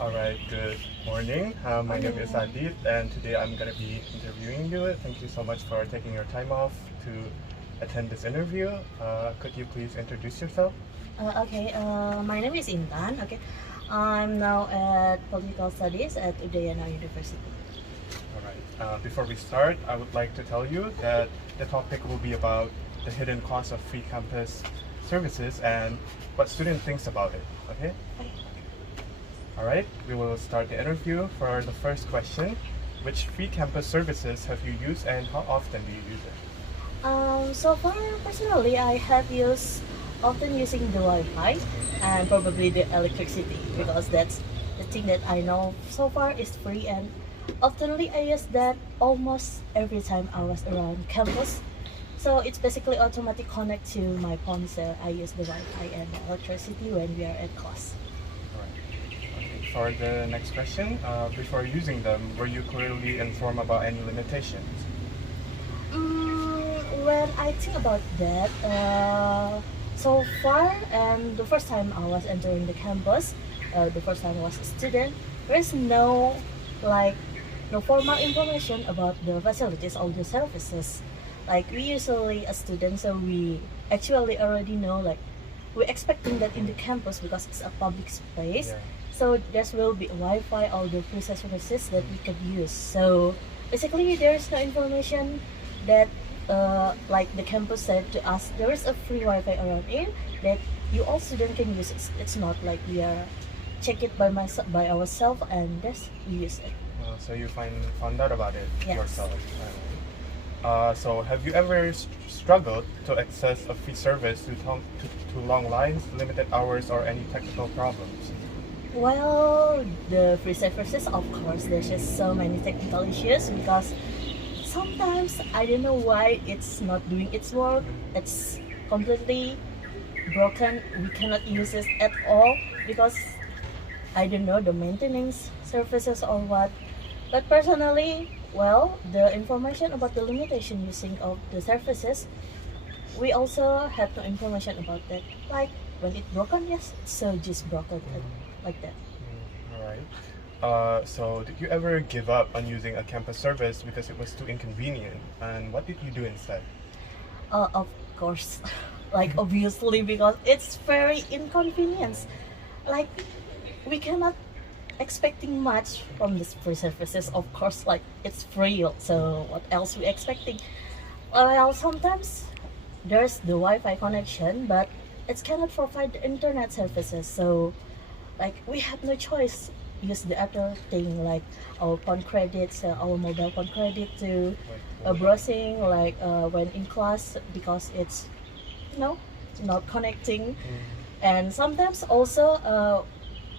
All right, good morning. My name is Aditya, and today I'm going to be interviewing you. Thank you so much for taking your time off to attend this interview. Could you please introduce yourself? My name is Intan. Okay, I'm now at Political Studies at Wijaya University. All right. Before we start, I would like to tell you that the topic will be about the hidden cost of free campus services and what student thinks about it. Okay? Okay. All right. We will start the interview for the first question. Which free campus services have you used and how often do you use it? So far, personally, I have used often using the Wi-Fi and probably the electricity because that's the thing that I know so far is free and oftenly I use that almost every time I was around campus. So it's basically automatic connect to my phone, so I use the Wi-Fi and the electricity when we are at class. All right. Okay. For the next question, before using them, were you clearly informed about any limitations? When I think about that, so far, and the first time I was entering the campus, the first time I was a student, there is like no formal information about the facilities or the services. Like we usually a student, so we actually already know like we're expecting that in the campus because it's a public space. Yeah. So there will be Wi-Fi or the free services that we can use. So basically, there is no information that like the campus said to us. There is a free Wi-Fi around here that you all students can use. It's not like we are check it by ourselves and just we use it. So you found out about it Yes. yourself. So have you ever struggled to access a free service due to long lines, limited hours, or any technical problems? Well, the free services, of course, there's just so many technical issues because sometimes I don't know why it's not doing its work. It's completely broken. We cannot use it at all because I don't know the maintenance services or what. But personally, well, the information about the limitation using of the services, we also have no information about that. Like when it broken, yes, so just broken like that. All right. So did you ever give up on using a campus service because it was too inconvenient? And what did you do instead? Of course, like obviously because it's very inconvenience. Like we cannot expecting much from this free services. Of course, like it's free. So what else we expecting? Well, sometimes there's the Wi-Fi connection, but it cannot provide the internet services. So like we have no choice. Use the other thing like our phone credits, our mobile phone credit to browsing like when in class because it's you know not connecting. And sometimes also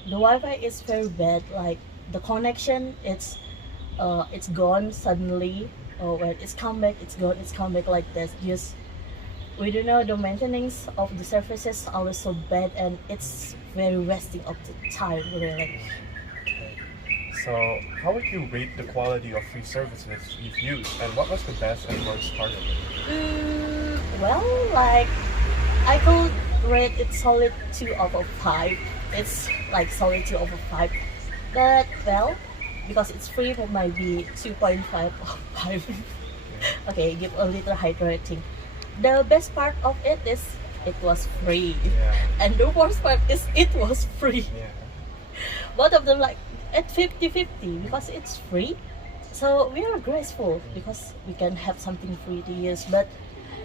the Wi-Fi is very bad. Like the connection, it's gone suddenly. Or when it's come back, it's gone. It's come back like this. Just we don't know the maintenance of the services are so bad, and it's very wasting of the time. Really. Okay. So how would you rate the quality of free services you've used, and what was the best and worst part of it? Well, like I could rate it solid 2 out of 5. It's like solid 2 over 5. But well, because it's free, it might be 2.5 of 5. Okay, give a little high rating. The best part of it is it was free, Yeah. and the worst part is it was free. Yeah. Both of them like at 50-50 because it's free. So we are grateful because we can have something free to use, but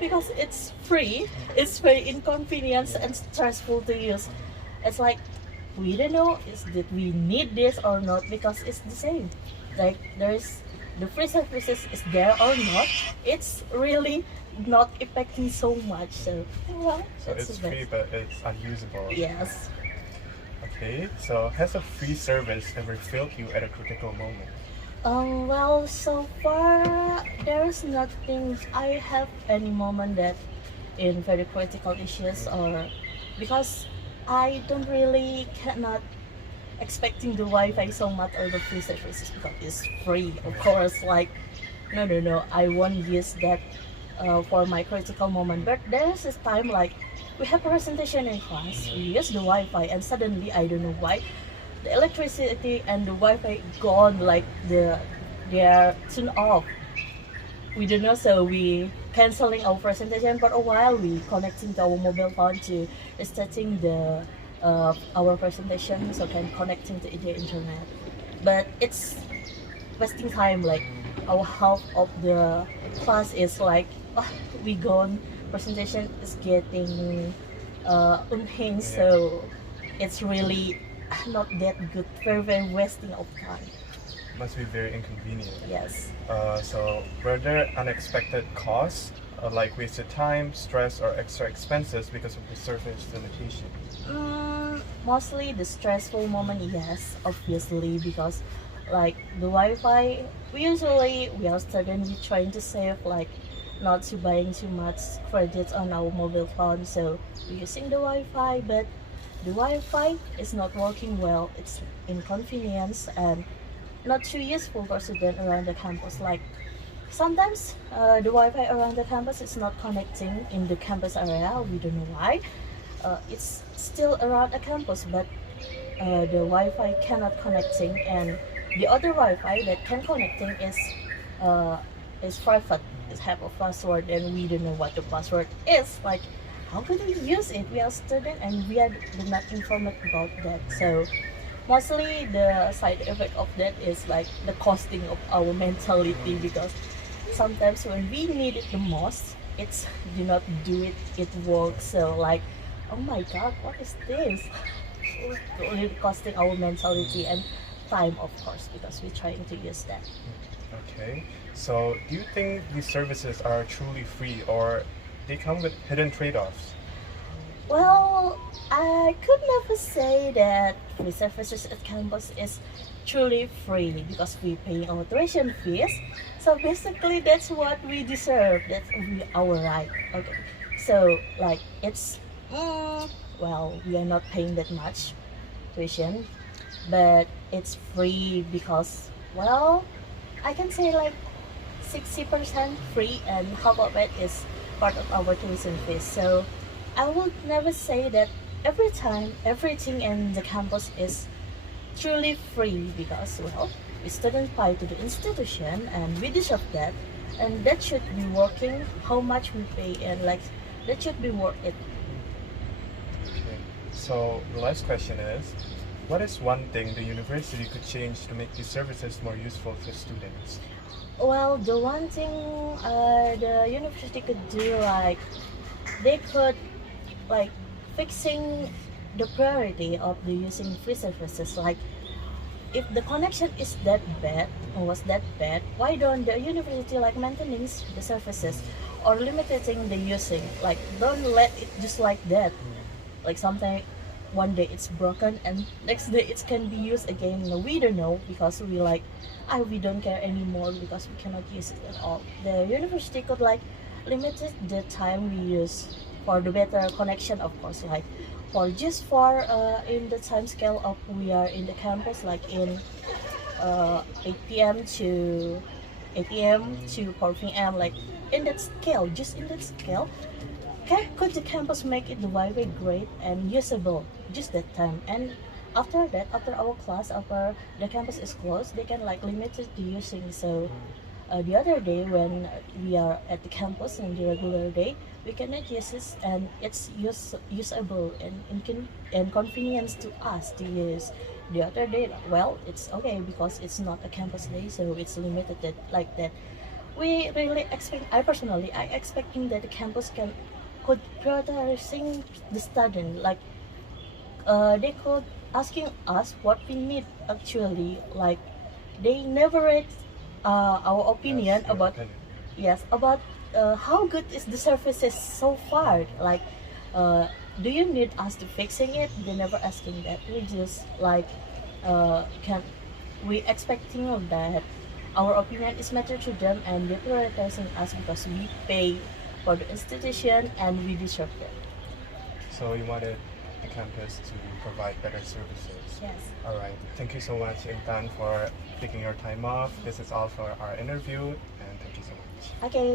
because it's free, it's very inconvenient and stressful to use. It's like we don't know is that we need this or not because it's the same. Like there's the free services is there or not. It's really not affecting so much. So well, So that's it's the free, best. but it's unusable. Yes. Okay. So has a free service ever failed you at a critical moment? Well, so far there's nothing. I have any moment that in very critical issues or because I don't really cannot expecting the Wi-Fi so much or the free services because it's free. Of course, like no, I won't use that for my critical moment. But there's this time like we have presentation in class. We use the Wi-Fi and suddenly I don't know why the electricity and the Wi-Fi gone, like they are turned off. We don't know, so we canceling our presentation for a while. We connecting to our mobile phone to restarting our presentation, so can connecting to the internet. But it's wasting time. Like our half of the class is like we gone. Presentation is getting unhinged, so it's really not that good. Very very wasting of time. Must be very inconvenient. Yes. So were there unexpected costs, like wasted time, stress, or extra expenses because of the surface limitation? Mostly the stressful moment, yes, obviously, because like the Wi-Fi, we are students, we trying to save like not to buying too much credits on our mobile phone, so we're using the Wi-Fi, but the Wi-Fi is not working well. It's inconvenience and not too useful for students around the campus. Like sometimes the Wi-Fi around the campus is not connecting in the campus area. We don't know why. It's still around the campus, but the Wi-Fi cannot connecting, and the other Wi-Fi that can connecting is private. It have a password, and we don't know what the password is. Like, how could we use it? We are student, and we are not informed about that. So mostly the side effect of that is like the costing of our mentality, because sometimes when we need it the most, it's do not do it, it works. So like, oh my god, what is this? Really costing our mentality and time, of course, because we're trying to use that. Okay. So do you think these services are truly free, or they come with hidden trade-offs? Well, I could never say that free services at campus is truly free, because we pay our tuition fees. So basically, that's what we deserve. That's our right. Okay. So like it's well, we are not paying that much tuition, but it's free because, well, I can say like 60% free, and half of it is part of our tuition fees. So I would never say that every time everything in the campus is truly free, because, well, we students pay to the institution and we deserve that, and that should be working how much we pay, and like that should be worth it. Okay. So the last question is, what is one thing the university could change to make these services more useful for students? Well, the one thing the university could do, like they could like fixing the priority of the using free services. Like if the connection is that bad or was that bad, why don't the university like maintaining the services or limiting the using? Like don't let it just like that. Like sometimes one day it's broken and next day it can be used again. No, we don't know, because we like we don't care anymore because we cannot use it at all. The university could like limit the time we use for the better connection, of course, like for just for in the time scale of we are in the campus, like in 8 p.m. to 8 a.m. to 4 p.m. like in that scale, just in that scale, could the campus make it the Wi-Fi great and usable just that time? And after that, after our class, after the campus is closed, they can like limit it to using. So the other day when we are at the campus in the regular day, we cannot use it, and it's usable and convenience to us to use. The other day, well, it's okay because it's not a campus day, so it's limited like that. We really expect. I expecting that the campus could prioritizing the student, like they could asking us what we need actually. Like they never read our opinion That's your about opinion. yes about how good is the services so far. Like do you need us to fixing it? They never asking that. We just like can we expecting of that our opinion is matter to them, and they prioritizing us because we pay for the institution and we deserve it. So you wanted the campus to provide better services. Yes. All right. Thank you so much, Intan, for taking your time off. This is all for our interview, and thank you so much. Okay.